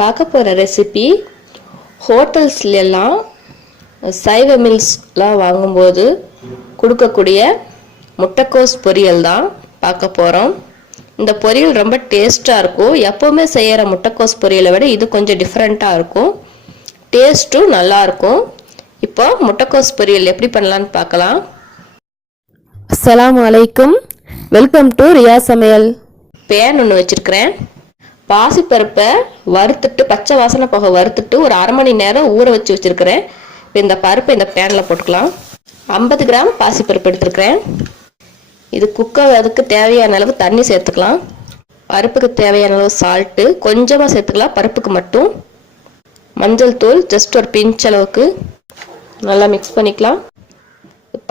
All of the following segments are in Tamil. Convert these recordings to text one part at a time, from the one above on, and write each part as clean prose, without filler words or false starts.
பார்க்க போகிற ரெசிபி ஹோட்டல்ஸ்லாம் சைவ மீல்ஸ்லாம் வாங்கும்போது கொடுக்கக்கூடிய முட்டைக்கோஸ் பொரியல் தான் பார்க்க போகிறோம். இந்த பொரியல் ரொம்ப டேஸ்ட்டாக இருக்கும். எப்போவுமே செய்கிற முட்டைக்கோஸ் பொரியலை விட இது கொஞ்சம் டிஃப்ரெண்ட்டாக இருக்கும். டேஸ்ட்டும் நல்லாயிருக்கும். இப்போ முட்டைக்கோஸ் பொரியல் எப்படி பண்ணலான்னு பார்க்கலாம். அஸ்ஸலாமு அலைக்கும். வெல்கம் டு ரியா சமையல். பேன் ஒன்று வச்சுருக்கிறேன். பாசிப்பருப்பை வறுத்துட்டு பச்சை வாசனை போக வறுத்துட்டு ஒரு அரை மணி நேரம் ஊற வச்சு வச்சுருக்கிறேன். இப்போ இந்த பருப்பை இந்த பேனில் போட்டுக்கலாம். 50 கிராம் பாசிப்பருப்பு எடுத்துருக்கிறேன். இது அதுக்கு தேவையான அளவு தண்ணி சேர்த்துக்கலாம். பருப்புக்கு தேவையான அளவு சால்ட்டு கொஞ்சமாக சேர்த்துக்கலாம், பருப்புக்கு மட்டும். மஞ்சள் தூள் ஜஸ்ட் ஒரு பிஞ்ச் அளவுக்கு நல்லா மிக்ஸ் பண்ணிக்கலாம்.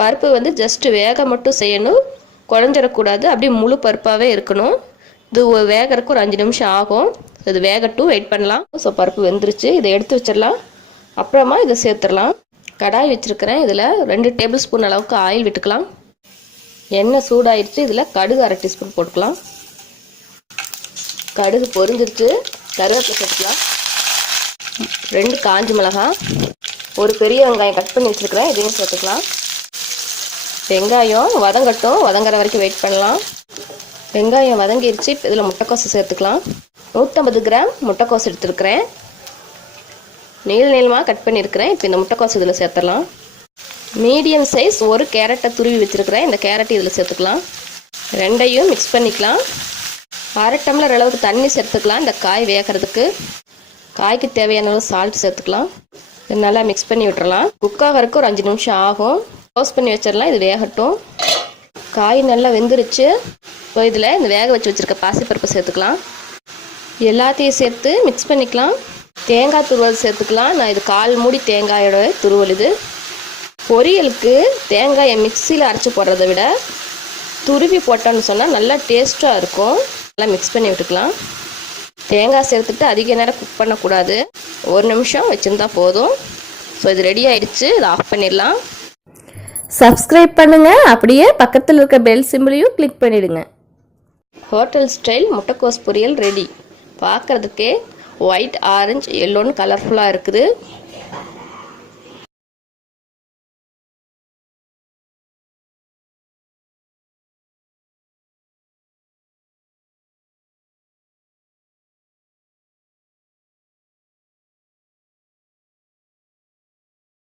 பருப்பு ஜஸ்ட் வேக மட்டும் செய்யணும், குழஞ்சிடக்கூடாது. அப்படியே முழு பருப்பாகவே இருக்கணும். இது வேகறதுக்கு ஒரு 5 நிமிஷம் ஆகும். இது வேகட்டும், வெயிட் பண்ணலாம். ஸோ பருப்பு வெந்துருச்சு, இதை எடுத்து வச்சிடலாம். அப்புறமா இதை சேர்த்துடலாம். கடாய் வச்சுருக்கிறேன். இதில் 2 டேபிள் ஸ்பூன் அளவுக்கு ஆயில் விட்டுக்கலாம். எண்ணெய் சூடாயிடுச்சு. இதில் கடுகு 1/2 டீஸ்பூன் போட்டுக்கலாம். கடுகு பொரிஞ்சிருச்சு. கருவேப்பிலை சேர்த்துக்கலாம். 2 காஞ்ச மிளகாய், ஒரு பெரிய வெங்காயம் கட் பண்ணி வச்சுருக்கிறேன், இதையும் சேர்த்துக்கலாம். வெங்காயம் வதங்கட்டும், வதங்குற வரைக்கும் வெயிட் பண்ணலாம். வெங்காயம் வதங்கிருச்சு. இப்போ இதில் முட்டைக்கோசை சேர்த்துக்கலாம். 150 கிராம் முட்டைக்கோஸ் எடுத்துருக்கிறேன், நீளமாக கட் பண்ணியிருக்கிறேன். இப்போ இந்த முட்டைக்கோஸ் இதில் சேர்த்துடலாம். மீடியம் சைஸ் ஒரு கேரட்டை துருவி வச்சுருக்கிறேன், இந்த கேரட் இதில் சேர்த்துக்கலாம். ரெண்டையும் மிக்ஸ் பண்ணிக்கலாம். 1/2 டம்ளர் அளவுக்கு தண்ணி சேர்த்துக்கலாம் இந்த காய் வேகிறதுக்கு. காய்க்கு தேவையான அளவு சால்ட் சேர்த்துக்கலாம். இது நல்லா மிக்ஸ் பண்ணி விட்டுறலாம். குக் ஆகிறதுக்கு ஒரு 5 நிமிஷம் ஆகும். க்ளோஸ் பண்ணி வச்சிடலாம். இது வேகட்டும். காய் நல்லா வெந்துருச்சு. இப்போ இதில் இந்த வேக வச்சு வச்சுருக்க பாசிப்பருப்பை சேர்த்துக்கலாம். எல்லாத்தையும் சேர்த்து மிக்ஸ் பண்ணிக்கலாம். தேங்காய் துருவல் சேர்த்துக்கலாம். நான் இது 1/4 மூடி தேங்காயோட துருவல். இது பொரியலுக்கு தேங்காயை மிக்சியில் அரைச்சி போடுறதை விட துருவி போட்டோன்னு சொன்னால் நல்லா டேஸ்ட்டாக இருக்கும். நல்லா மிக்ஸ் பண்ணி விட்டுக்கலாம். தேங்காய் சேர்த்துட்டு அதிக நேரம் குக் பண்ணக்கூடாது, 1 நிமிஷம் வச்சுருந்தா போதும். ஸோ இது ரெடி ஆகிடுச்சு. இதை ஆஃப் பண்ணிடலாம். சப்ஸ்கிரைப் பண்ணுங்க, அப்படியே பக்கத்தில் இருக்க பெல் சிம்பிளையும் கிளிக் பண்ணிடுங்க. ஹோட்டல் ஸ்டைல் முட்டைக்கோஸ் பொரியல் ரெடி. பார்க்குறதுக்கே ஒயிட், ஆரஞ்சு, எல்லோன்னு கலர்ஃபுல்லாக இருக்குது.